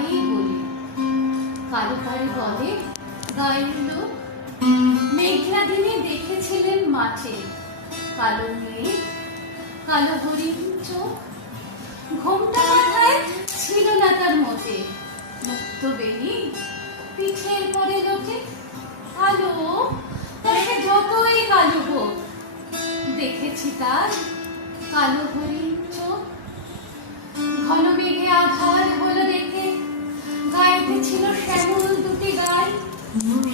তাই বলি। কারো কারো বলে গায়ের লোক, মেঘলা দিনে দেখেছিলেন মাঠে কালো মেঘ, কালো হরিণ চোখ, ঘোমটা মাথায় ছিল না তার মতে, মুক্ত বেনি পিঠের পরে লোটে। কালো তা সে যতই কালো হোক, দেখেছি তার কালো হরিণ চোখ। ঘন মেঘে আধার হলো দেখে, গায়েতে ছিল শ্যামল দুটি গায়ে,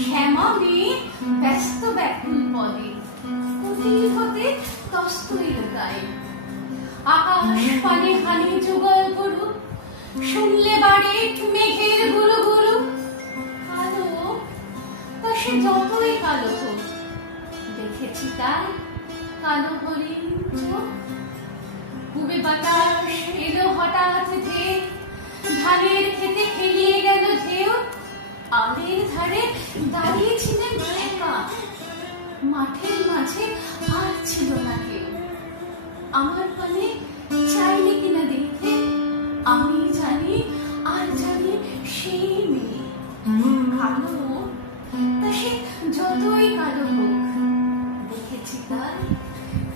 শ্যামা মেয়ে ব্যস্ত ব্যাকুল পদে, কুটির হতে তস্তই লোকায়। আকাশ পানে হানি যুগল করুক, শুনলে বাড়ে মেঘের গুরু গুরু। কালো তা সে যতই কালো হোক, দেখেছি তার কালো হরিণ চোখ। পূবে বাতাস এলো হঠাৎ ধেয়ে, ধানের খেতে খেলিয়ে গেল ঢেউ। আমের ধারে দাঁড়িয়েছিলেন একা, মাঠের মাঝে আর ছিল না কেউ। আমার পানে চাইলে কিনা দেখতে, আমি জানি আর জানি সেই মেয়ে। কালো তা সে যতই কালো হোক, দেখেছি তার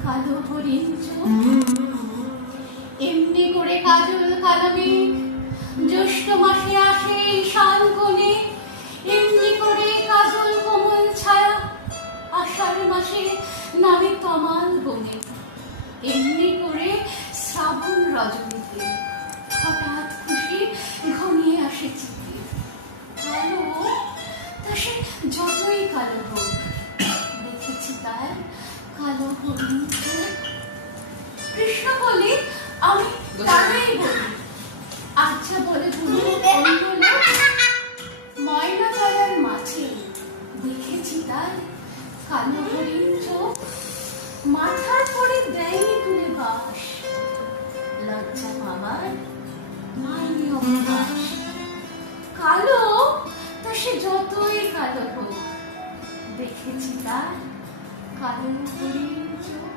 কালো হরিণ চোখ। এমনি করে কাজল কালো মেঘ জ্যৈষ্ঠ মাসে আসে ঈশান কোণে, এমনি করে কাজল কোমল ছায়া আষাঢ় মাসে নামে তমাল বনে। এমনি করে শ্রাবণ রজনীতে হঠাৎ খুশি ঘনিয়ে আসে চিতে। কালো তা সে যতই কালো হোক, দেখেছি তার কালো হরিণ চোখ। কৃষ্ণ বলে আমি তারাই বলি, আচ্ছা বলে বলুন ময়না তলার মাঝে, দেখেছি তার কালো হরিণ চোখ। মাথার পরে দেয়নি তুলে বাস, লজ্জা পাবার মাইনি অভ্যাস। কালো তা সে যতই কালো হোক, দেখেছি তার কালো হরিণ চোখ।